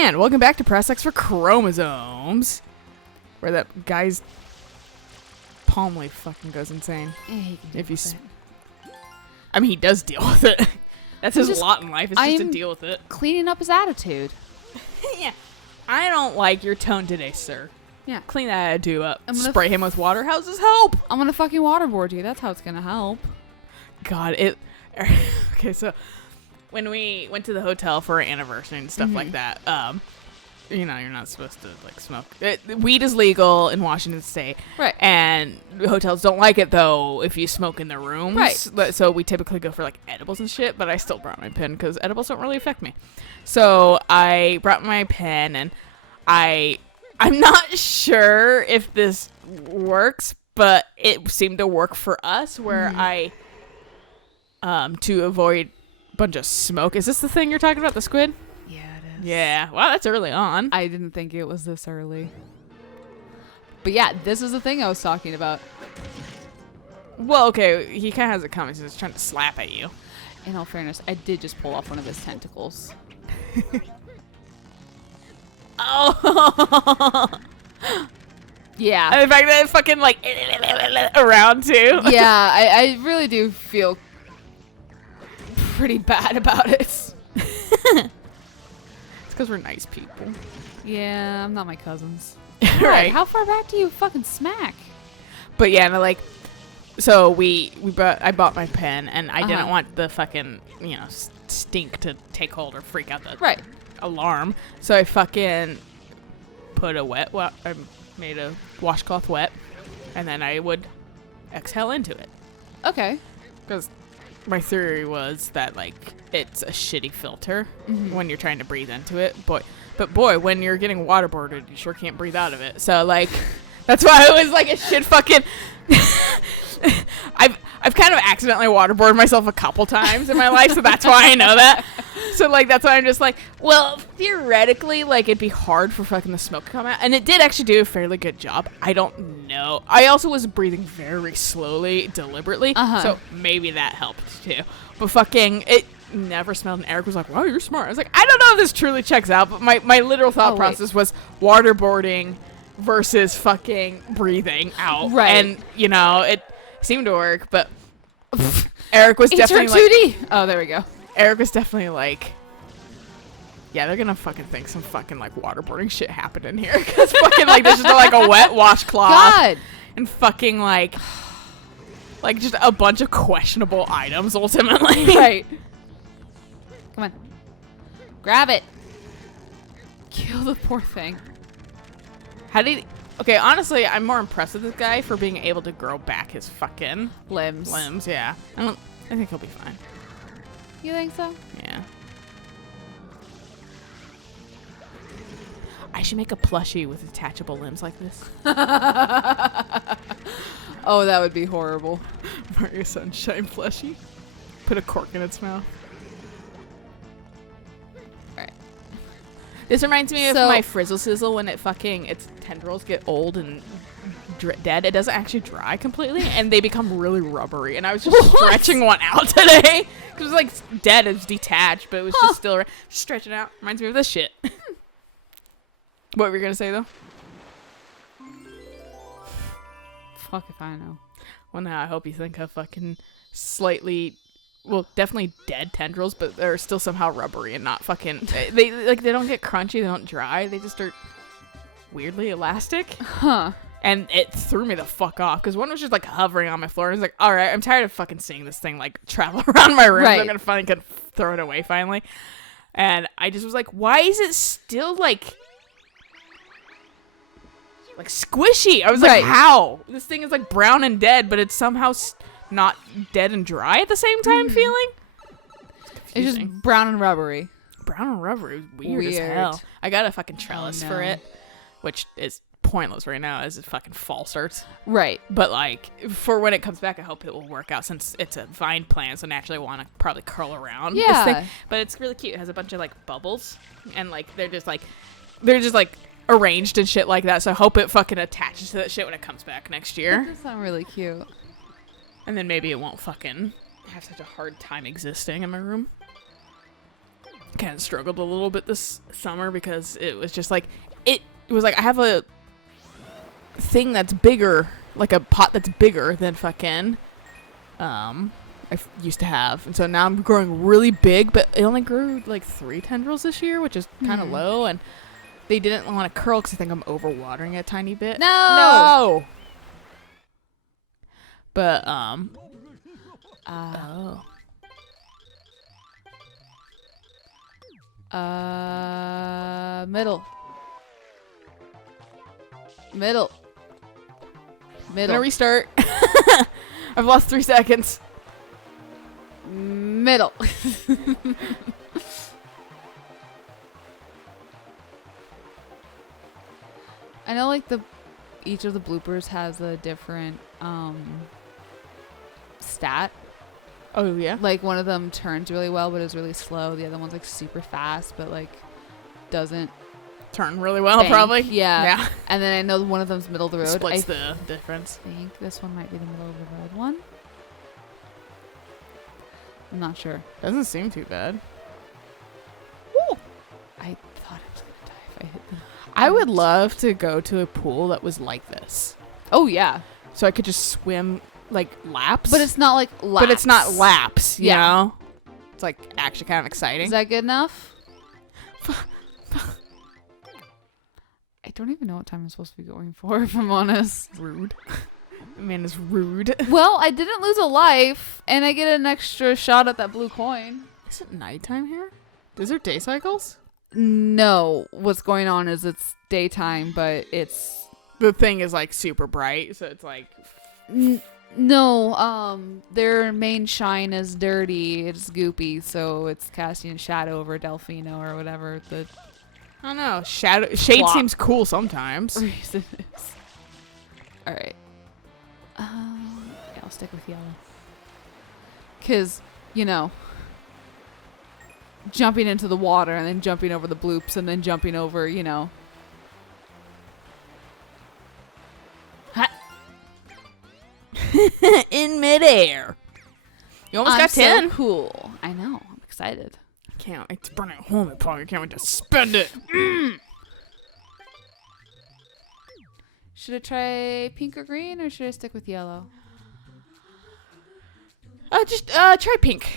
And welcome back to Press X for Chromosomes, where that guy's palm leaf fucking goes insane. Yeah, he can deal If you, with it. I mean, he does deal with it. That's his just- lot in life. It's just to deal with it. Cleaning up his attitude. Yeah, I don't like your tone today, sir. Yeah. Clean that attitude up. I'm gonna Spray him with water. How's this help? I'm gonna fucking waterboard you. That's how it's gonna help. God, it. Okay, so when we went to the hotel for our anniversary and stuff like that, you know, you're not supposed to like smoke. Weed is legal in Washington State, Right. and hotels don't like it though if you smoke in their rooms. Right. So we typically go for like edibles and shit. But I still brought my pen because edibles don't really affect me. So I brought my pen, and I'm not sure if this works, but it seemed to work for us where to avoid a bunch of smoke. Is this the thing you're talking about, the squid? Yeah, it is. Yeah. Wow, that's early on. I didn't think it was this early. But yeah, this is the thing I was talking about. Well, okay, he kind of has it coming. He's just trying to slap at you. In all fairness, I did just pull off one of his tentacles. Oh. Yeah. And the fact that it fucking like around too. Yeah, I really do feel pretty bad about it. It's because we're nice people. Yeah, I'm not my cousins. Right. How far back do you fucking smack? But yeah, no, like, so I bought my pen, and I didn't want the fucking, you know, stink to take hold or freak out the alarm. So I fucking put I made a washcloth wet, and then I would exhale into it. Okay. Because my theory was that, like, it's a shitty filter when you're trying to breathe into it. But boy, when you're getting waterboarded, you sure can't breathe out of it. So, like, that's why it was like a shit fucking... I've kind of accidentally waterboarded myself a couple times in my life, so that's why I know that. So, like, that's why I'm just like, well, theoretically, like, it'd be hard for fucking the smoke to come out. And it did actually do a fairly good job. I don't know. I also was breathing very slowly, deliberately, so maybe that helped, too. But fucking, it never smelled, and Eric was like, wow, you're smart. I was like, I don't know if this truly checks out, but my literal thought process was waterboarding versus fucking breathing out. Right. And, you know, it seemed to work, but Eric was definitely like... Oh, there we go. Eric was definitely like, yeah, they're gonna fucking think some fucking like waterboarding shit happened in here because fucking like there's just like a wet washcloth and fucking like just a bunch of questionable items ultimately. Right. Come on. Grab it. Kill the poor thing. How did? Okay, honestly, I'm more impressed with this guy for being able to grow back his fucking Limbs. Yeah, I think he'll be fine. You think so? Yeah. I should make a plushie with detachable limbs like this. Oh, that would be horrible. Mario Sunshine plushie. Put a cork in its mouth. Alright. This reminds me of my Frizzle Sizzle when its tendrils get old and dead. It doesn't actually dry completely, and they become really rubbery. And I was just stretching one out today. It was like dead, it was detached, but it was just still stretching out. Reminds me of this shit. What were you gonna say though? Fuck if I know. Well, now I hope you think of fucking slightly, well, definitely dead tendrils, but they're still somehow rubbery and not fucking. They don't get crunchy, they don't dry, they just are weirdly elastic. Huh. And it threw me the fuck off because one was just like hovering on my floor. And I was like, all right, I'm tired of fucking seeing this thing like travel around my room. Right. I'm gonna finally throw it away finally. And I just was like, why is it still like squishy? I was like, how? This thing is like brown and dead, but it's somehow not dead and dry at the same time feeling. It's just brown and rubbery. Brown and rubbery. Weird as hell. I got a fucking trellis for it, which is pointless right now as a fucking false art. Right. But like for when it comes back, I hope it will work out since it's a vine plant, so naturally I want to probably curl around this thing. But it's really cute. It has a bunch of like bubbles and like they're just like arranged and shit like that, so I hope it fucking attaches to that shit when it comes back next year. That does sound really cute. And then maybe it won't fucking have such a hard time existing in my room. kind of struggled a little bit this summer because it was just like it was like I have a thing that's bigger, like a pot that's bigger than fucking used to have, and so now I'm growing really big, but it only grew like 3 tendrils this year, which is kind of low, and they didn't want to curl because I think I'm overwatering it a tiny bit. No. But Middle. gonna restart. I've lost 3 seconds. Middle. I know like each of the bloopers has a different stat. Oh yeah. Like one of them turns really well but is really slow. The other one's like super fast but like doesn't turn really well, bank. probably. Yeah. And then I know one of them's middle of the road. Splits the difference. I think this one might be the middle of the road one. I'm not sure. Doesn't seem too bad. Woo! I thought I was gonna die if I hit them. I would love to go to a pool that was like this, Oh yeah. so I could just swim like laps. But it's not like laps. But it's not laps, you Yeah. know? It's like actually kind of exciting. Is that good enough? I don't even know what time I'm supposed to be going for, if I'm honest. Rude. Man is rude. Well, I didn't lose a life, and I get an extra shot at that blue coin. Is it nighttime here? Is there day cycles? No, what's going on is it's daytime, but it's... The thing is like super bright, so it's like... No, their main shine is dirty, it's goopy, so it's casting a shadow over Delfino or whatever the I don't know. Shade Flop. seems cool sometimes. reason is. Alright. Yeah, I'll stick with yellow. Because, you know, jumping into the water and then jumping over the bloops and then jumping over, you know. In midair. You almost got 10. So cool. I know. I'm excited. Can't. It's burning a hole in my pocket. I can't wait to spend it. Should I try pink or green or should I stick with yellow? Just try pink.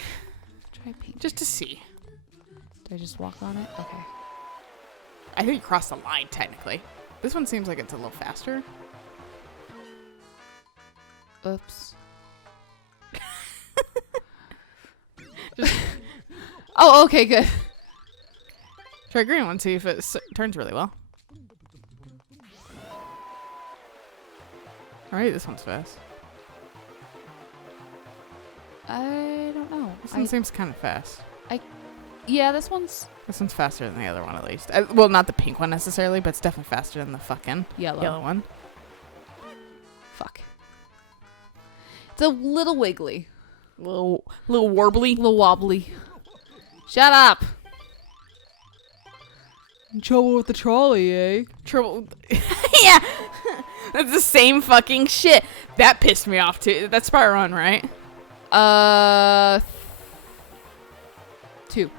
Try pink. Just to see. Do I just walk on it? Okay. I think you crossed the line, technically. This one seems like it's a little faster. Oops. Oh, okay, good. Try green one, see if it turns really well. Alright, this one's fast. I don't know. This one seems kind of fast. Yeah, this one's This one's faster than the other one, at least. Well, not the pink one necessarily, but it's definitely faster than the fucking yellow one. Fuck. It's a little wiggly. Little warbly. Little wobbly. Shut up. Trouble with the trolley, eh? Trouble. Yeah. That's the same fucking shit. That pissed me off too. That's Spyron, right? 2.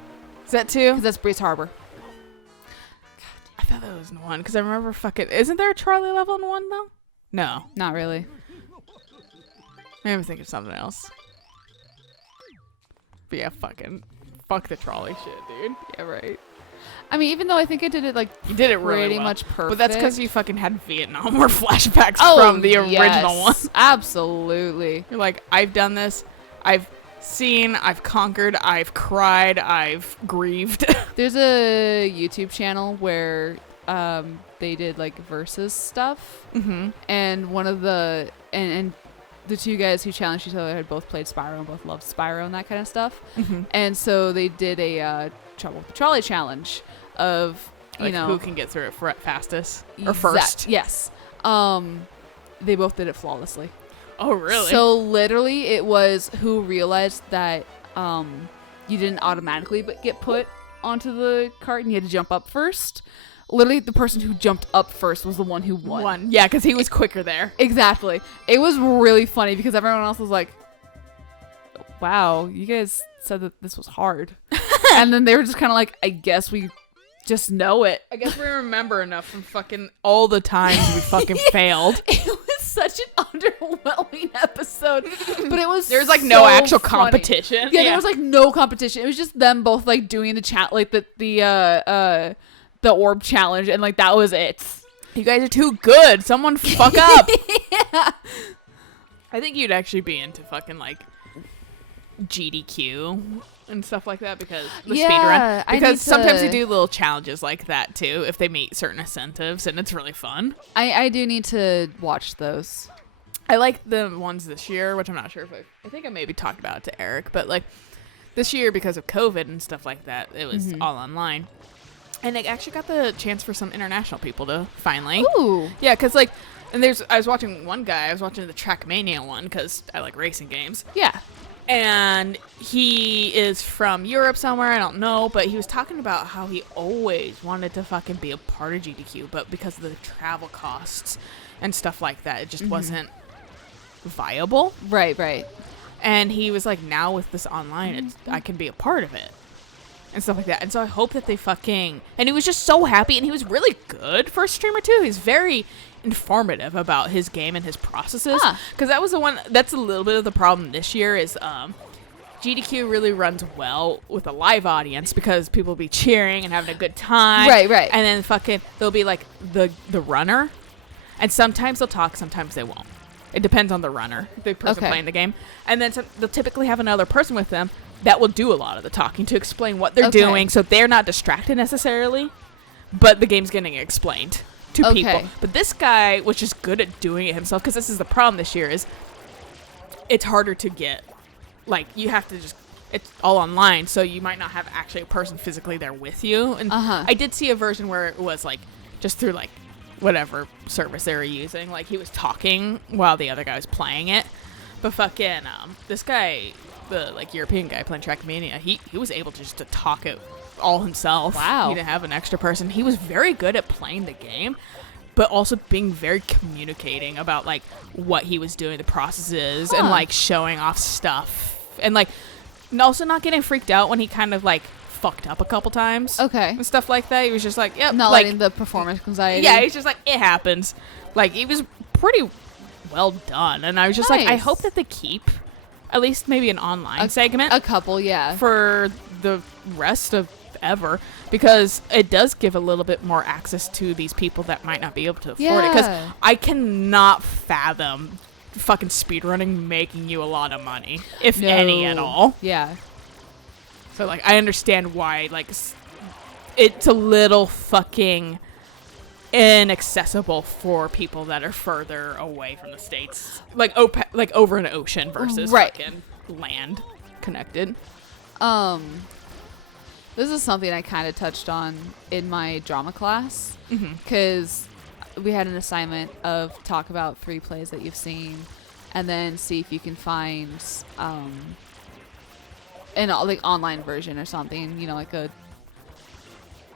Is that 2? Because that's Breeze Harbor. I thought that was 1 because I remember fucking. Isn't there a trolley level in 1 though? No. Not really. Maybe I'm thinking of something else. But yeah, fuck the trolley shit, dude. Yeah, right. I mean, even though I think I did it like You did it really pretty well. much perfect. But that's because you fucking had Vietnam War flashbacks from the original one. Absolutely. You're like, I've done this. I've seen. I've conquered. I've cried. I've grieved. There's a YouTube channel where they did like versus stuff, and one of the and the two guys who challenged each other had both played Spyro and both loved Spyro and that kind of stuff, and so they did a Trouble with the Trolley challenge of you like know who can get through it fastest or first. Yes. They both did it flawlessly. Oh really? So literally, it was who realized that you didn't automatically get put onto the cart and you had to jump up first. Literally, the person who jumped up first was the one who won. Yeah, because he was quicker there. Exactly. It was really funny because everyone else was like, "Wow, you guys said that this was hard." And then they were just kind of like, I guess we just know it. I guess we remember enough from fucking all the times we fucking failed. It was such an underwhelming episode, but it was There's like no actual funny. competition. Yeah, there was like no competition. It was just them both like doing the orb challenge, and like that was it. You guys are too good. Someone fuck up. Yeah. I think you'd actually be into fucking like GDQ and stuff like that because the Yeah, speedrun. Because sometimes to- they do little challenges like that too if they meet certain incentives, and it's really fun. I do need to watch those. I like the ones this year, which I'm not sure if I think I maybe talked about it to Eric, but like this year because of COVID and stuff like that, it was all online. And I actually got the chance for some international people to finally. Ooh. Yeah, because like, and I was watching one guy, I was watching the Trackmania one because I like racing games. Yeah. And he is from Europe somewhere, I don't know, but he was talking about how he always wanted to fucking be a part of GDQ, but because of the travel costs and stuff like that, it just wasn't viable. Right. And he was like, now with this online, I can be a part of it. And stuff like that. And so I hope that they fucking... And he was just so happy, and he was really good for a streamer, too. He's very informative about his game and his processes. Because that was the one... That's a little bit of the problem this year is GDQ really runs well with a live audience because people will be cheering and having a good time. Right. And then fucking... They'll be like the runner. And sometimes they'll talk, sometimes they won't. It depends on the runner, the person playing the game. And then they'll typically have another person with them that will do a lot of the talking to explain what they're doing, so they're not distracted necessarily, but the game's getting explained to people. But this guy was just good at doing it himself, because this is the problem this year is it's harder to get. Like, you have to just... It's all online, so you might not have actually a person physically there with you. And I did see a version where it was, like, just through, like, whatever service they were using. Like, he was talking while the other guy was playing it. But fucking, this guy... the like European guy playing Trackmania, he was able just to talk it all himself. Wow. He didn't have an extra person. He was very good at playing the game, but also being very communicating about like what he was doing, the processes, and like showing off stuff, and like also not getting freaked out when he kind of like fucked up a couple times. And stuff like that. He was just like, yep, not like, letting the performance anxiety. Yeah, he's just like, it happens. Like, he was pretty well done, and I was just like, I hope that they keep at least maybe an online segment. A couple, yeah. For the rest of ever. Because it does give a little bit more access to these people that might not be able to afford it. Because I cannot fathom fucking speedrunning making you a lot of money. If any at all. Yeah. So, like, I understand why, like, it's a little fucking inaccessible for people that are further away from the States, like over an ocean versus fucking land connected. This is something I kind of touched on in my drama class, because we had an assignment of talk about 3 plays that you've seen, and then see if you can find an like online version or something, you know, like a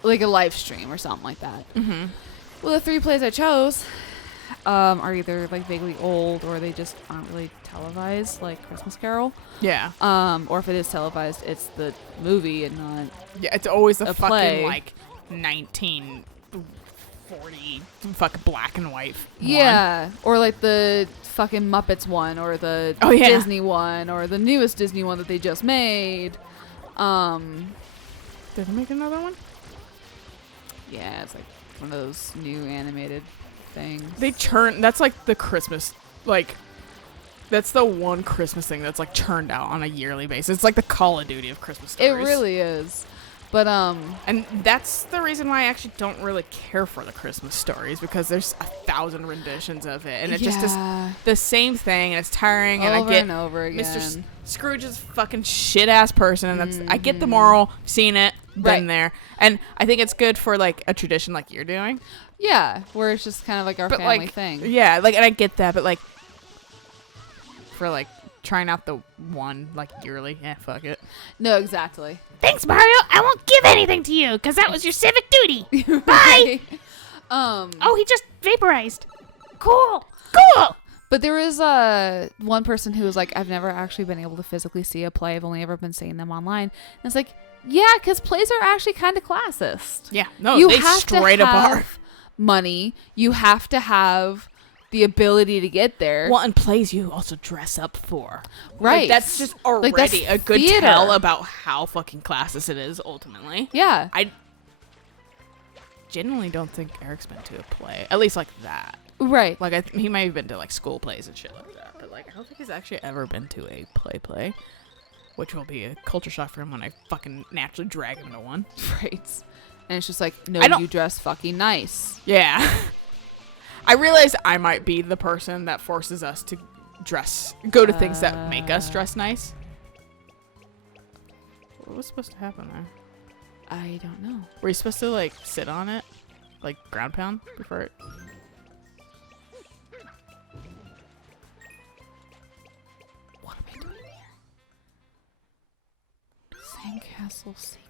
live stream or something like that. Well, the 3 plays I chose are either like vaguely old, or they just aren't really televised, like Christmas Carol. Yeah. Or if it is televised, it's the movie and not. Yeah, it's always the fucking play. like 1940 fucking black and white one. Yeah, or like the fucking Muppets one, or the Disney one, or the newest Disney one that they just made. Did they make another one? Yeah, it's like one of those new animated things. They churn. That's like the Christmas, like, that's the one Christmas thing that's like churned out on a yearly basis. It's like the Call of Duty of Christmas stories. It really is. But and that's the reason why I actually don't really care for the Christmas stories, because there's 1,000 renditions of it, and it just is the same thing, and it's tiring, and over I get and over again. Mr. Scrooge's fucking shit ass person, and that's I get the moral, seen it, been there, and I think it's good for like a tradition like you're doing. Yeah, where it's just kind of like our family like, thing. Yeah, like, and I get that, but like for like trying out the one like yearly, fuck it. No, exactly. Thanks, Mario. I won't give anything to you, because that was your civic duty. Bye. Oh, he just vaporized. Cool. But there is one person who was like, I've never actually been able to physically see a play. I've only ever been seeing them online. And it's like, yeah, because plays are actually kind of classist. Yeah. No, You they have straight to up are. have money. You have to have the ability to get there. Well, and plays you also dress up for. Right. Like, that's just already that's a good theater. tell about how fucking classist it is, ultimately. Yeah. I genuinely don't think Eric's been to a play. At least like that. Right. Like, he might have been to, like, school plays and shit like that. But, like, I don't think he's actually ever been to a play. Which will be a culture shock for him when I fucking naturally drag him to one. Right. And it's just like, no, I don't- you dress fucking nice. Yeah. I realize I might be the person that forces us to go to things that make us dress nice. What was supposed to happen there? I don't know. Were you supposed to, like, sit on it? Like, ground pound before it? What am I doing here? Sandcastle secret.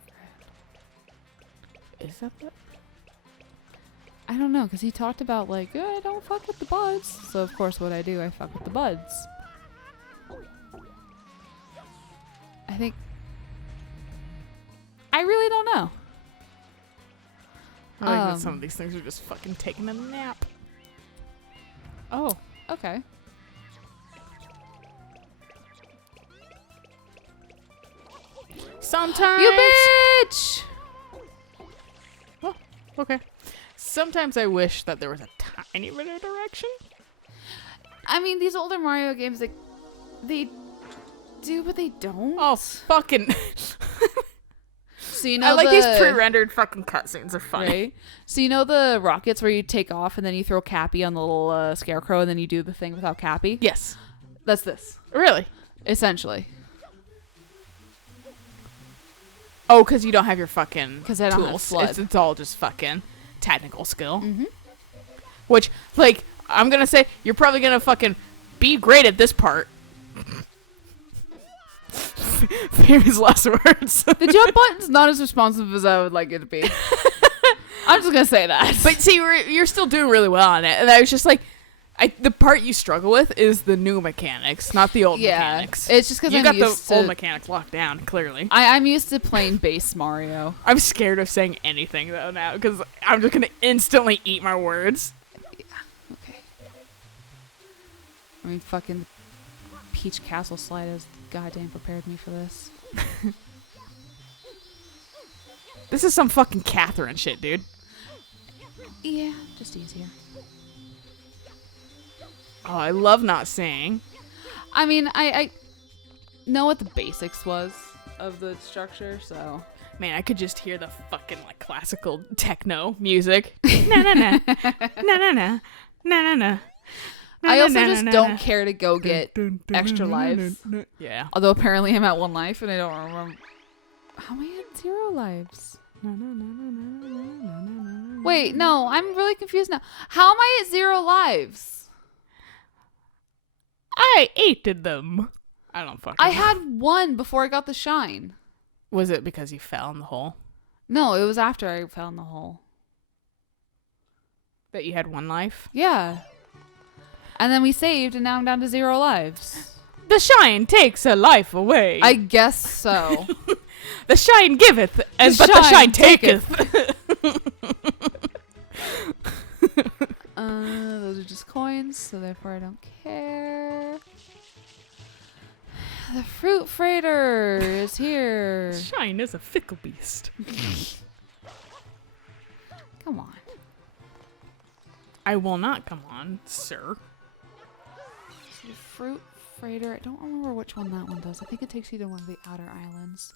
Is that the... I don't know, because he talked about, like, I don't fuck with the buds. So, of course, what I do, I fuck with the buds. I think... I really don't know. I think that some of these things are just fucking taking a nap. Oh, okay. Sometimes... You bitch! Oh, okay. Sometimes I wish that there was a tiny bit of direction. I mean, these older Mario games, like, they do, but they don't. Oh, fucking... So you know I like these the- pre-rendered fucking cutscenes. Are funny. Right? So you know the rockets where you take off and then you throw Cappy on the little scarecrow and then you do the thing without Cappy? Yes. That's this. Really? Essentially. Oh, because you don't have your fucking 'Cause I don't have tools. FLUDD. It's all just fucking technical skill. Mm-hmm. Which, like, I'm going to say, you're probably going to fucking be great at this part. Famous last words. The jump button's not as responsive as I would like it to be. I'm just gonna say that. But see, you're still doing really well on it. And I was just like, the part you struggle with is the new mechanics, not the old mechanics. It's just because you I'm got used the old to. mechanics locked down, clearly. I'm used to playing base Mario. I'm scared of saying anything, though, now, because I'm just going to instantly eat my words. Okay. I mean, fucking Peach Castle slide has goddamn prepared me for this. This is some fucking Catherine shit, dude. Yeah, just easier. Oh, I love not saying. I mean, I know what the basics was of the structure, so. Man, I could just hear the fucking, like, classical techno music. Na na na. Na na na. Na na na. I also just don't care to go get extra lives. Yeah. Although apparently I'm at 1 life and I don't remember. How am I at 0 lives? Wait, no, I'm really confused now. How am I at 0 lives? I ate them. I don't fucking I know. had 1 before I got the shine. Was it because you fell in the hole? No, it was after I fell in the hole. That you had 1 life? Yeah. And then we saved and now I'm down to 0 lives. The shine takes a life away. I guess so. The shine giveth, and The but the shine shine taketh. Those are just coins, so therefore I don't care. The fruit freighter is here. Shine is a fickle beast. Come on. I will not come on, sir. So fruit freighter. I don't remember which one that one does. I think it takes you to one of the outer islands.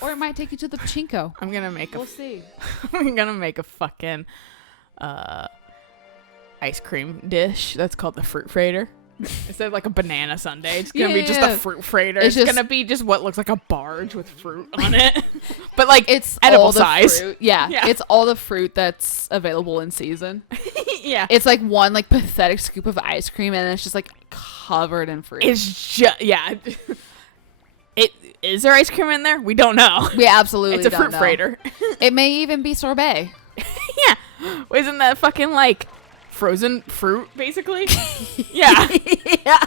Or it might take you to the Pachinko. I'm gonna make We'll see. I'm gonna make a fucking ice cream dish that's called the fruit freighter. Instead of like a banana sundae, it's gonna be just Yeah. a fruit freighter. It's It's just- gonna be just what looks like a barge with fruit on it. But like It's edible all the size. fruit. Yeah, Yeah. it's all the fruit that's available in season. Yeah. It's like one like pathetic scoop of ice cream, and then it's just like covered in fruit. It's just yeah. Is there ice cream in there? We don't know. We absolutely It's a don't fruit know. freighter. It may even be sorbet. Yeah. Isn't that fucking like frozen fruit basically? Yeah. Yeah.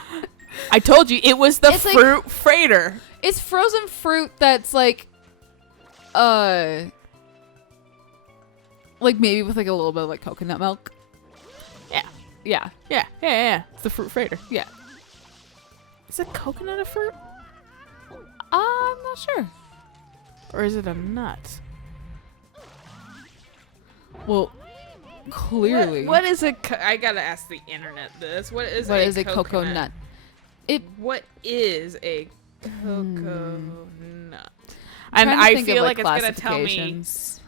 I told you it was the It's like- fruit freighter. It's frozen fruit that's like maybe with like a little bit of like coconut milk. Yeah. Yeah. Yeah. It's the fruit freighter. Yeah. Is a coconut a fruit? I'm not sure. Or is it a nut? Well, clearly. What is a... I gotta ask the internet this. What is a coconut? What is a coconut? I'm And trying to I think feel of, like it's gonna tell me... classifications.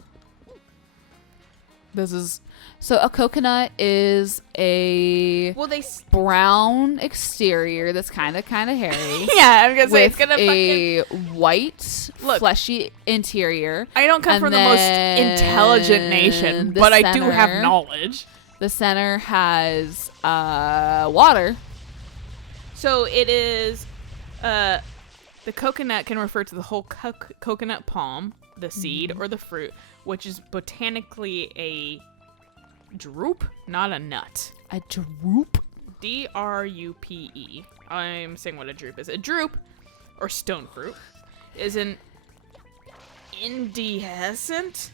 This is... So a coconut is a Well, they... brown exterior that's kind of hairy. Yeah, I'm gonna say it's with gonna a fucking... white, Look. fleshy interior. I don't come And from the most then intelligent nation, the but I do have center- knowledge. The center has water. So it is... the coconut can refer to the whole coconut palm, the seed, or the fruit, which is botanically a drupe, not a nut. A drupe? D-R-U-P-E. I'm saying what a drupe is. A drupe, or stone fruit, is an indehiscent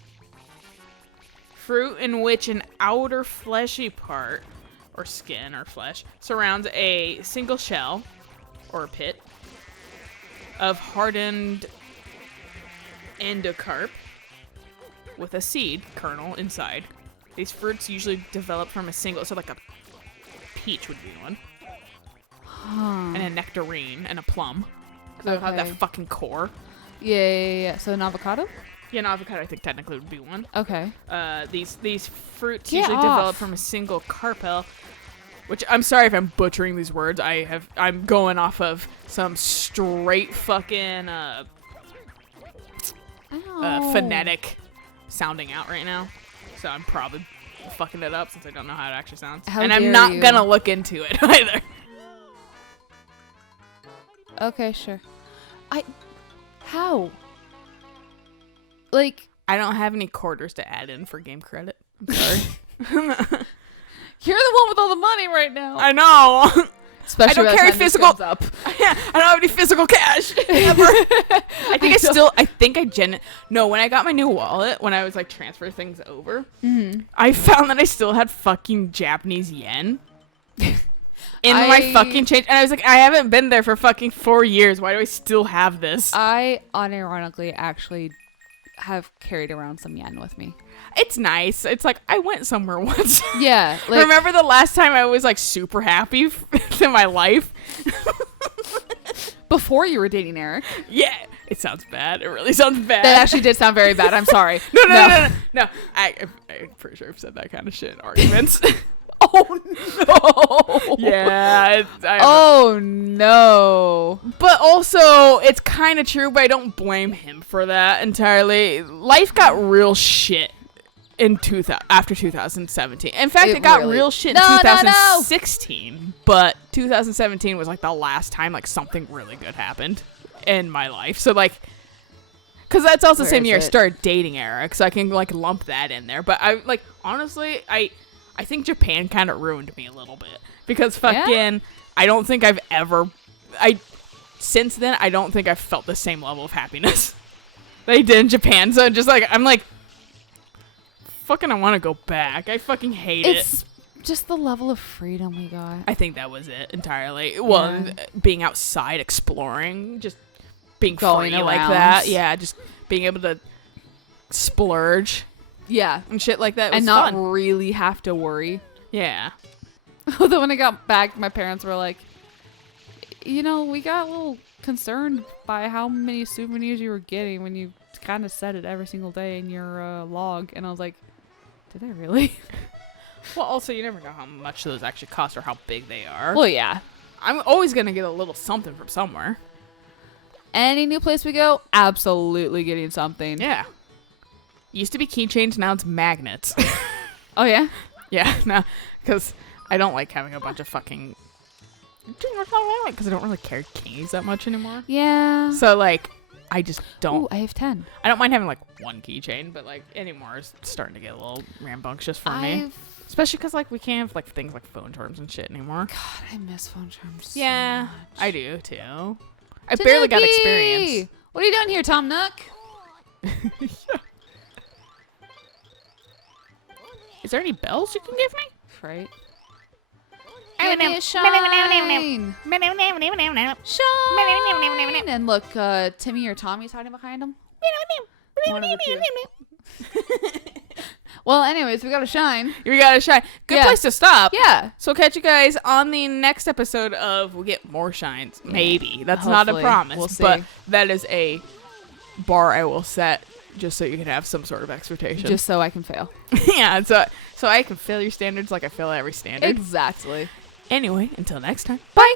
fruit in which an outer fleshy part, or skin or flesh, surrounds a single shell, or pit, of hardened endocarp with a seed kernel inside. These fruits usually develop from a single, so like a peach would be one, and a nectarine, and a plum. Because I have that fucking core. Yeah. So an avocado? Yeah, an avocado I think technically would be one. Okay. These fruits Get usually off. develop from a single carpel, which I'm sorry if I'm butchering these words. I'm going off of some straight fucking phonetic sounding out right now. So I'm probably fucking it up since I don't know how it actually sounds. How and I'm dare not you. gonna look into it either. Okay, sure. How? Like, I don't have any quarters to add in for game credit. I'm sorry. you're the one with all the money right now. I know. Especially I don't by the carry time this physical- comes up. Yeah, I don't have any physical cash ever. No, when I got my new wallet, when I was like transfer things over, I found that I still had fucking Japanese yen in my fucking change. And I was like, I haven't been there for fucking 4 years. Why do I still have this? I unironically actually have carried around some yen with me. It's nice. It's like, I went somewhere once. Yeah. Like, Remember the last time I was like super happy in my life? before you were dating Eric. Yeah. It sounds bad. It really sounds bad. That actually did sound very bad. I'm sorry. No. I'm pretty sure I've said that kind of shit in arguments. Oh, no. Yeah. Oh, no. But also, it's kind of true, but I don't blame him for that entirely. Life got real shit in after 2017. In fact, it got really- real shit in No. 2016. But 2017 was like the last time like something really good happened in my life. So like, because that's also the Where same is year I it? started dating Eric, so I can like lump that in there. But I like honestly, I think Japan kind of ruined me a little bit because fucking I don't think I've ever since then I don't think I've felt the same level of happiness that I did in Japan. So just like I'm like fucking I want to go back. I fucking hate It's it. just the level of freedom we got. I think that was it entirely. Well, being outside, exploring, just being Going free like around. that. Yeah, just being able to splurge Yeah. and shit like that. It was And not fun. really have to worry. Yeah. Although when I got back, my parents were like, you know, we got a little concerned by how many souvenirs you were getting when you kind of said it every single day in your log. And I was like, did I really? Well, also, you never know how much those actually cost or how big they are. Well, yeah. I'm always going to get a little something from somewhere. Any new place we go, absolutely getting something. Yeah. Used to be keychains, now it's magnets. Oh, yeah? Yeah, no, because I don't like having a bunch of fucking... Because I don't really carry keys that much anymore. Yeah. So, like, I just don't... Ooh, I have 10. I don't mind having, like, one keychain, but, like, anymore is starting to get a little rambunctious for me. I've Especially because like we can't have like things like phone charms and shit anymore. God, I miss phone charms. Yeah, so much. I do too. I barely got Tanuki! experience. What are you doing here, Tom Nook? Is there any bells you can give me? Right. I Give me a shine. Shine. And look, Timmy or Tommy's hiding behind him. One of the two. Well, anyways, we got to shine. We gotta shine. Good Yeah. place to stop. Yeah. So catch you guys on the next episode of We'll Get More Shines. Maybe. That's not a Hopefully. promise. We'll see. But that is a bar I will set just so you can have some sort of expectation. Just so I can fail. yeah, so I can fail your standards like I fail every standard. Exactly. Anyway, until next time. Bye.